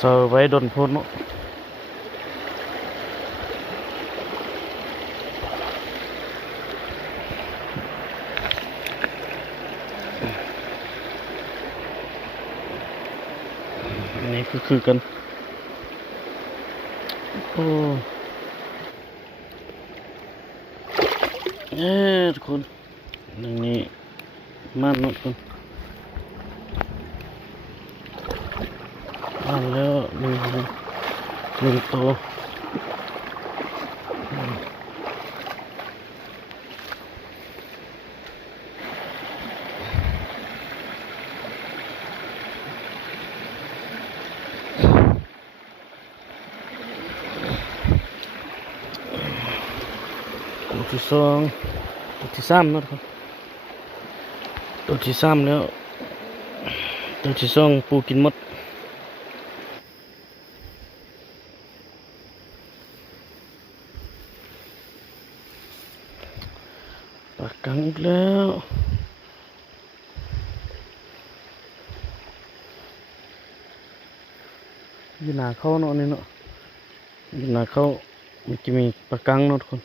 เซอร์ไว้ดนพ้นเนาะอันนี้คือกันโอ้ทุกคนนี่มันเนาะทุกคนมันแล้วหนึ่งตัวตัวที่สองตัวที่สามนะครับตัวที่สามแล้วตัวที่สองปูกินหมดปากกังอีกแล้วอยู่หน้าเขาเนาะนี่เนาะอยู่หน้าเขามันจะมีปากกังเนาะทุกคน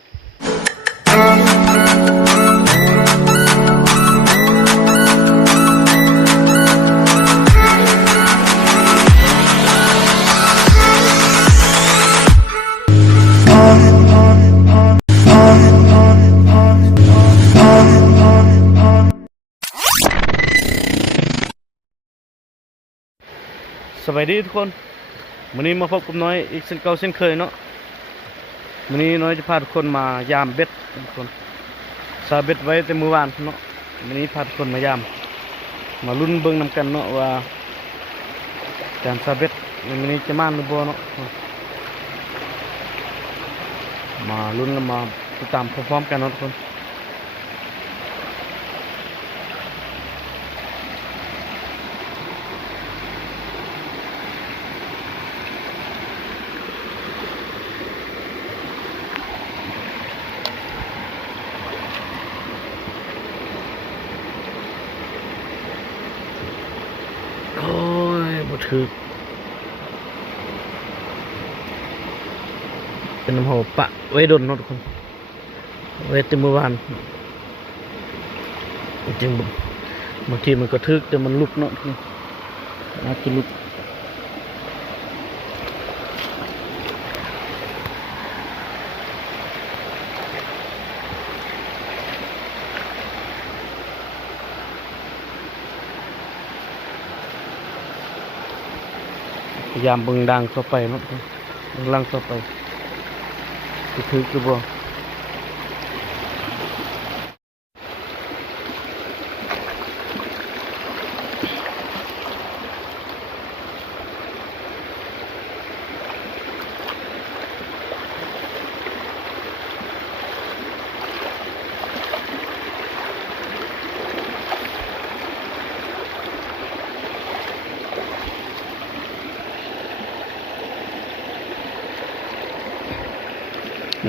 สวัสดีทุกคนวันนี้มาพบกับน้อยอีกเช่นเก่าเช่นเคยเนาะวันนี้น้อยจะพาทุกคนมายามเบ็ดทุกคนซาเบ็ดไว้แต่เมื่อวานเนาะวันนี้พาทุกคนมายามมาลุ้นเบิ่งนำกันเนาะว่าการซาเบ็ดวันนี้จะมาหรือบ่เนาะมาลุ้นแล้วมาติดตามพร้อมๆกันเนาะทุกคนโอ้ยบ่ถือเป็นน้ำโหปะไว้ดนเนาะทุกคนไว้แต่เมื่อวานจริงบางทีมันก็ทึกแต่มันลุกเนาะอาจจะลุกพยายามเบิ่งดังต่อไปเนาะเบิ่งลังต่อไปทึกหรือบ่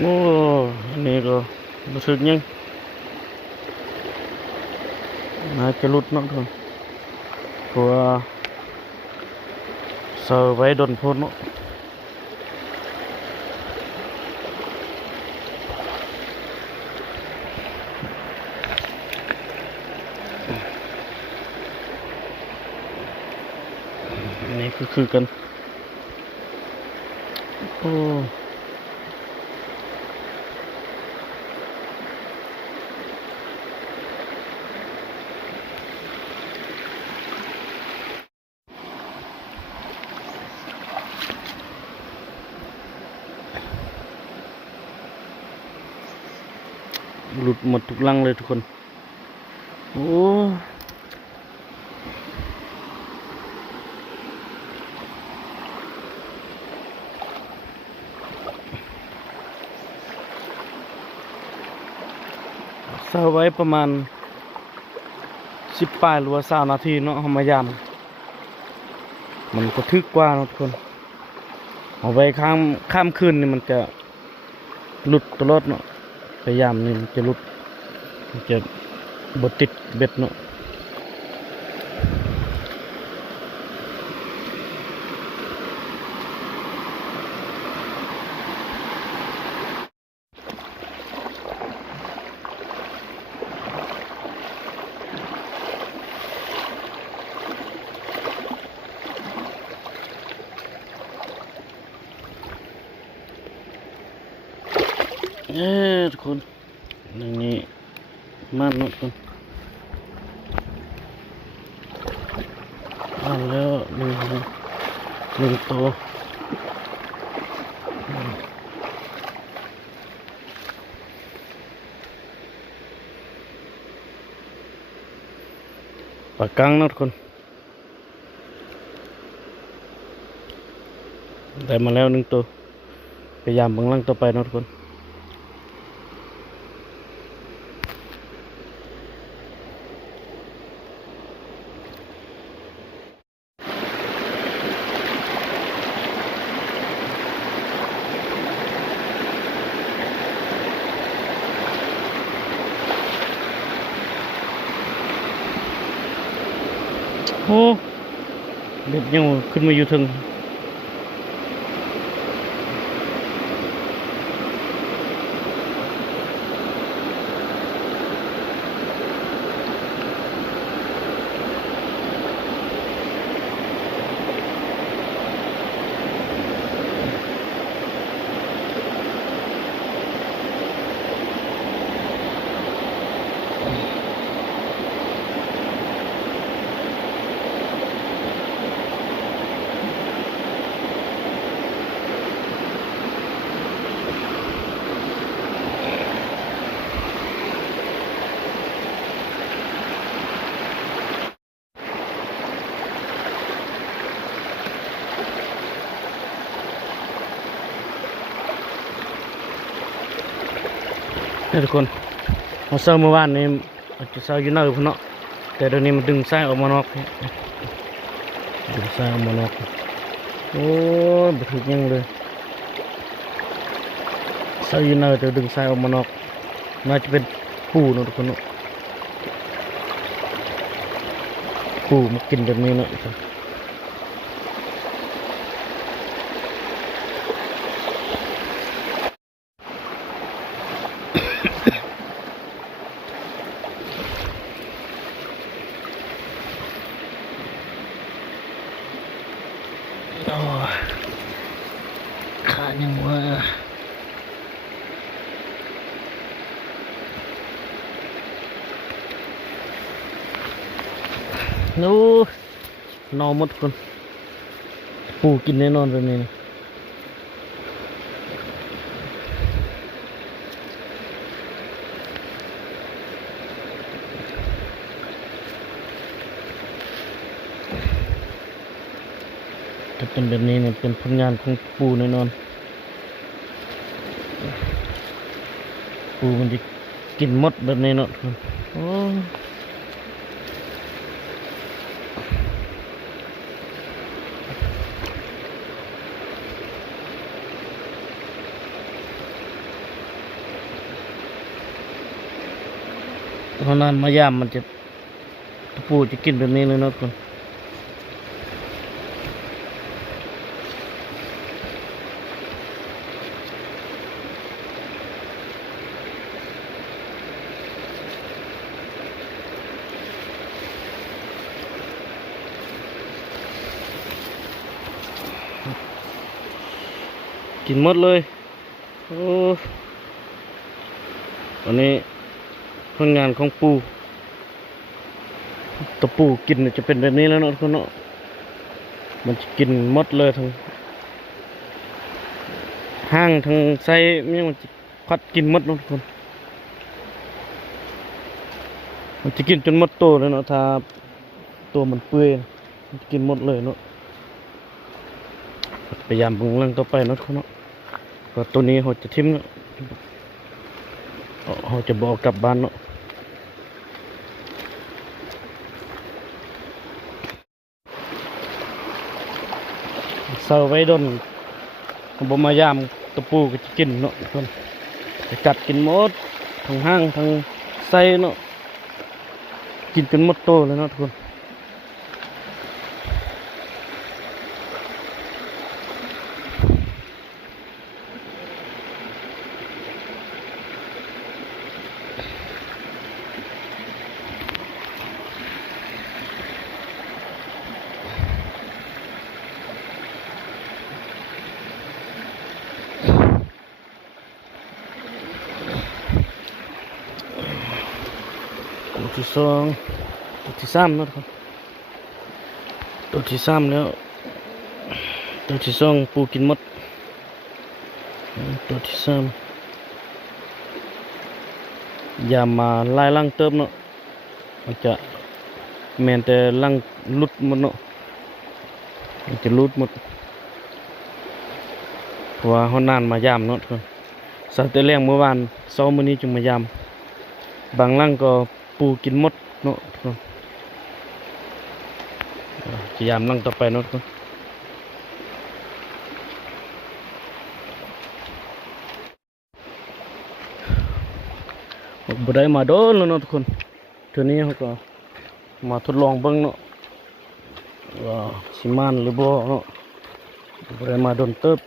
โอ้นี่ก็รู้สึกยังน่าจะหลุดเนาะทุกคนเพราะว่าเซอร์ไว้ดนพ้นเนาะอันนี้คือกันโอ้หลุดหมดทุกลังเลยทุกคนโอ้เซอร์ไว้ประมาณ10 ปลายหรือว่า20 นาทีเนาะมายามมันก็ทึกกว่าเนาะทุกคนเอาไว้ข้ามคืนนี่มันจะหลุดตลอดเนาะพยายามนี่มันจะหลุดมันจะบดติดเบ็ดเนาะ โ ทุกคนอย่างนี้มันทุกคนมันแล้วหนึ่งตัวปากกังนะทุกคนได้มาแล้วหนึ่งตัวพยายามบังลังต่อไปนะทุกคนโอ้เด็ดยังขึ้นมาอยู่ถึงนี่ทุกคนเราเซอร์เมื่อวานนี้อาจจะเซอร์อยู่เนอร์พุ่นเนาะแต่เดี๋ยวนี้มันดึงสายออกมานอกดึงสายออกมานอกโอ้ยบถึกยังเลยเซอร์อยู่เนอร์แต่ดึงสายออกมานอกน่าจะเป็นปูเนาะทุกคนเนาะปูมากินแบบนี้เนาะโอ้ขายังว่านู้นอนหมดคนปูกินแน่นอนแบบนี้นะถ้าเป็นแบบนี้เนี่ยเป็นผลงานของปูแน่นอนปูมันจะกินหมดแบบนี้เนาะโอ้เพราะนั้นมายามมันจะปูจะกินแบบนี้เลยเนาะคนกินหมดเลยโอ้วันนี้ผลงานของปูตัวปูกินจะเป็นแบบนี้แล้วเนาะทุกคนเนาะมันจะกินหมดเลยทั้งห้างทั้งไส้เนี่ยมันจะพัดกินหมดเนาะทุกคนมันจะกินจนหมดตัวเลยเนาะถ้าตัวมันเปื่อยมันจะกินหมดเลยเนาะพยายามบึงเรื่องต่อไปเนาะทุกคนเนาะก็ตัวนี้เขาจะทิ้งเนาะเขาจะบอกกลับบ้านเนาะเซาไว้ดนบ่มายามตะปูก็จะกินเนาะทุกคนจะกัดกินหมดทั้งห้างทั้งไส้เนาะกินจนหมดโตเลยเนาะทุกคน สองตัวที่สามเนาะทุกคนตัวที่สามแล้วตัวที่สองปูกินหมดตัวที่สามอย่ามาไล่ลังเติมเนาะมันจะแมนแต่ลังลุดหมดเนาะมันจะลุดหมดเพราะว่าเขานานมายามเนาะทุกคนสัตว์แต่แรงเมื่อวานเช้ามื้อนี้จึงมายามบางลังก็ปูกินหมดเนาะทุกคนจะยามลังต่อไปเนาะทุกคนบ่ได้มาโดนแล้วเนาะทุกคนเทื่อนี้เขาก็มาทดลองเบิ่งเนาะว่าสิมานหรือบ่เนาะบ่ได้มาโดนเติบ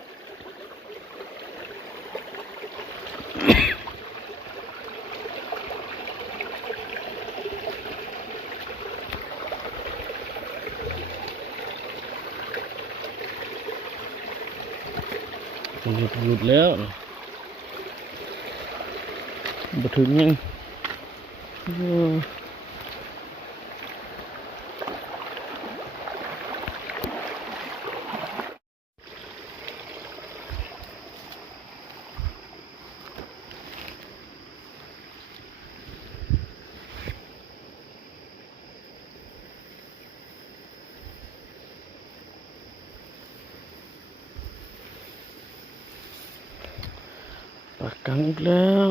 หยุดแล้วบ่ถึงยังปากกังอีกแล้ว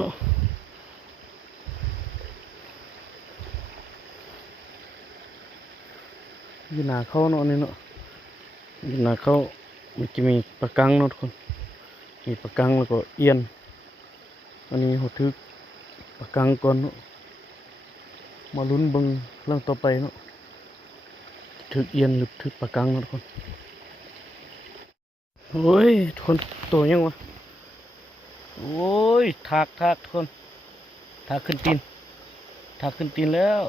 อยู่หน้าเขาเนาะนี่เนาะอยู่หน้าเขามันจะมีปากกังเนาะทุกคนมีปากกังแล้วก็เอียนอันนี้เขาทึกปากกังก่อนเนาะมาลุ้นเบิ่งเรื่องต่อไปเนาะทึกเอียนหรือทึกปากกังเนาะทุกคนโอ้ยทุกคนตัวยังวะโอ้ยถากทุกคนถากขึ้นตีนแล้ว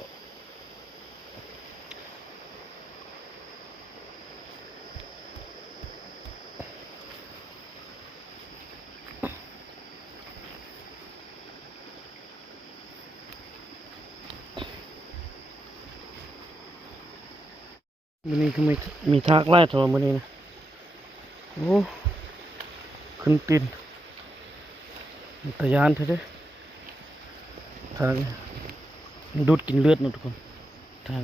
มันนี้คือมีทากไล่ตัวมันนี้นะโอ้ขึ้นตีนตะยานเถอะเด้ทางดูดกินเลือดนะทุกคนทาง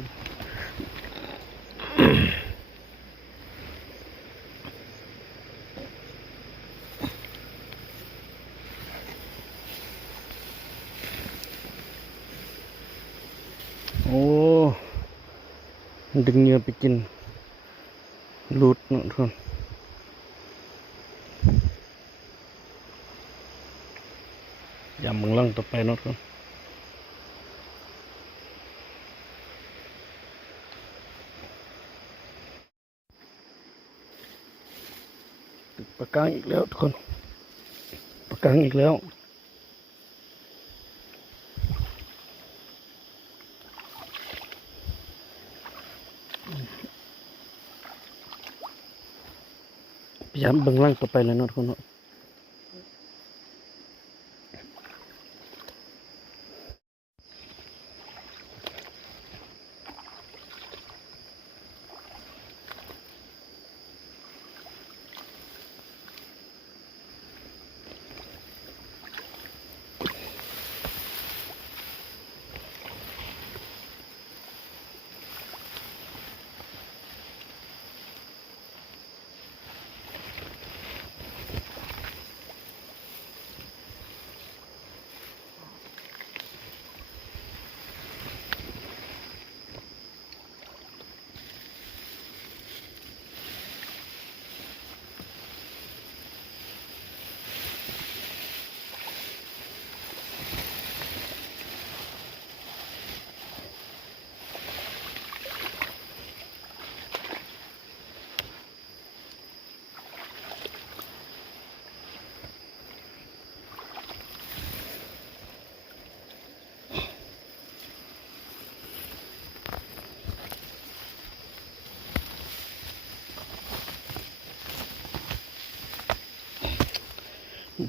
โอ้ดึงเหงื่อไปกินรูดนะทุกคนอย่ามึงลังต่อไปนะทุกคนปากกางอีกแล้วทุกคนปากกางอีกแล้วพยายามเบิ่งล่างต่อไปเลยนะทุกคนเนาะ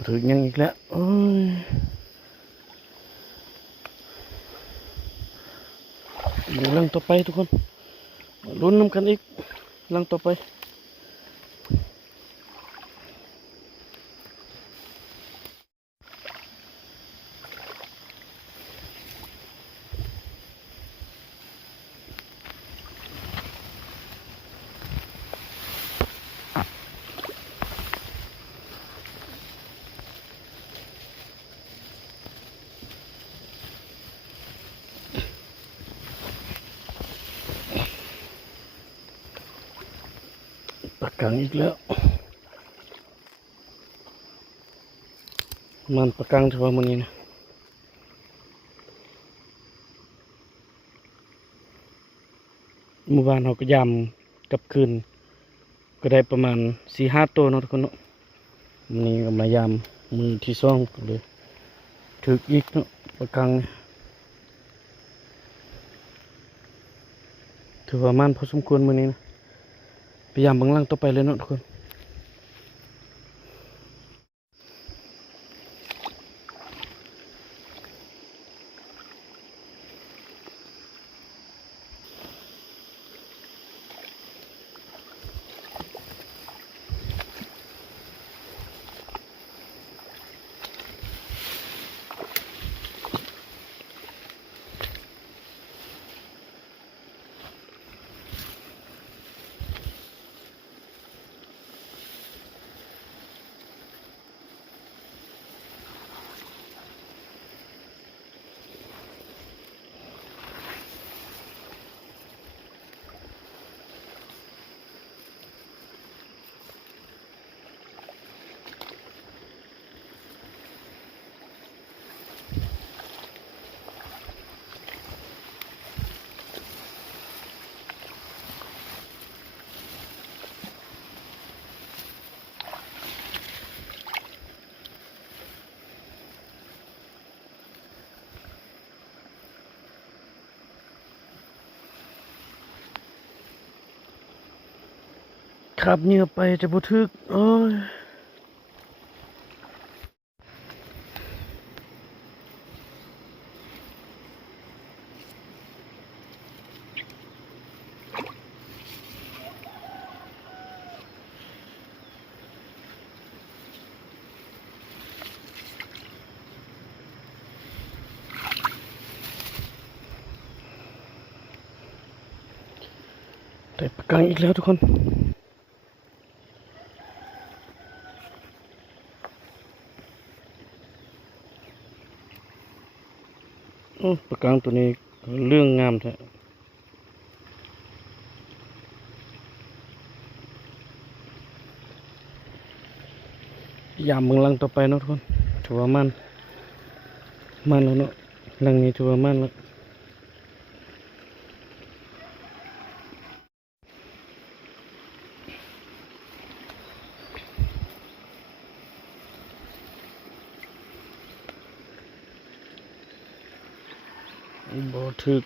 ถึงยังอีกแล้วโอ้ย ลังต่อไปทุกคนลุ้นน้ำกันอีกลังต่อไปปากกังอีกแล้วมันปากกังถือว่ามันนี่นะหมู่บ้านเราก็ยำกับคืนก็ได้ประมาณ4-5 ตัวเนาะทุกคนเนาะมันนี่ก็มายำมือที่ซ่องเลยถึกอีกเนาะปากกังถือว่ามันพอสมควรมือนี้นะพยายามเบิ่งลังต่อไปเลยเนาะทุกคนขับเหนือไปจะบ่ถึกโอ้ยแต่ปากกังอีกแล้วทุกคนปากกังตัวนี้เรื่องงามแท้ยามเบิ่งลังต่อไปเนาะทุกคนถือว่ามันแล้วเนาะลังนี้ถือว่ามันแล้วบ่ถึก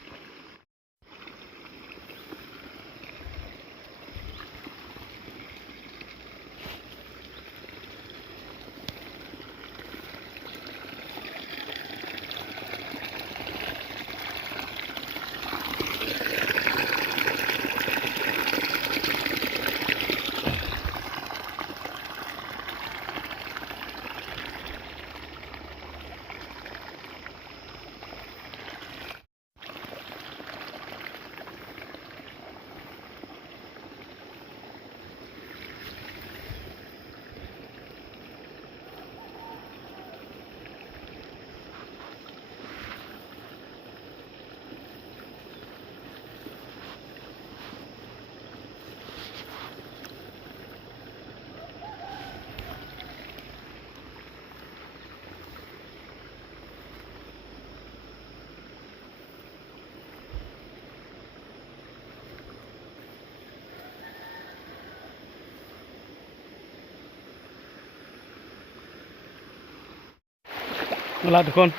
เอาล่ะทุกคน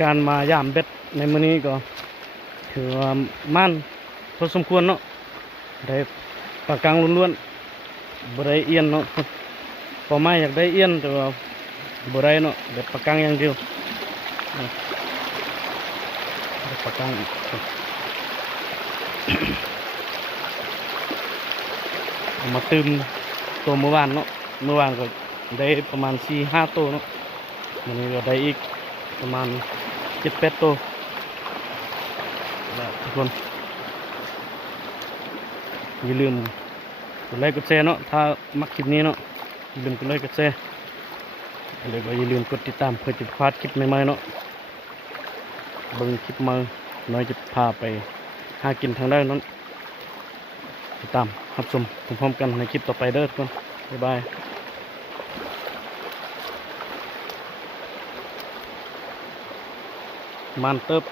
การมายามเบ็ดในมื้อนี้ก็ถือว่ามันพอสมควรเนาะได้ปากกังล้วนๆบ่ได้เอียนเนาะพอมาอยากได้เอียนแต่ว่าบ่ได้เนาะได้ปากกังอย่างเดียวได้ปากกังอีก เอามาตื่มตัวเมื่อวานเนาะเมื่อวานก็ได้ประมาณ4-5ตัวเนาะวันนี้ก็ได้อีกประมาณ7-8ตัวแล้วทุกคนอย่าลืมกดไลค์กดแชร์เนาะถ้ามักคลิปนี้เนาะอย่าลืมกดไลค์กดแชร์แล้วก็อย่าลืมกดติดตามเพื่อจะพลาดคลิปใหม่ๆเนาะเบิ่งคลิปมาน้อยจะพาไปหากินทางด้านนั้นติดตามรับชมพร้อมๆกันในคลิปต่อไปเด้อทุกคนบ๊ายบายมันเติบ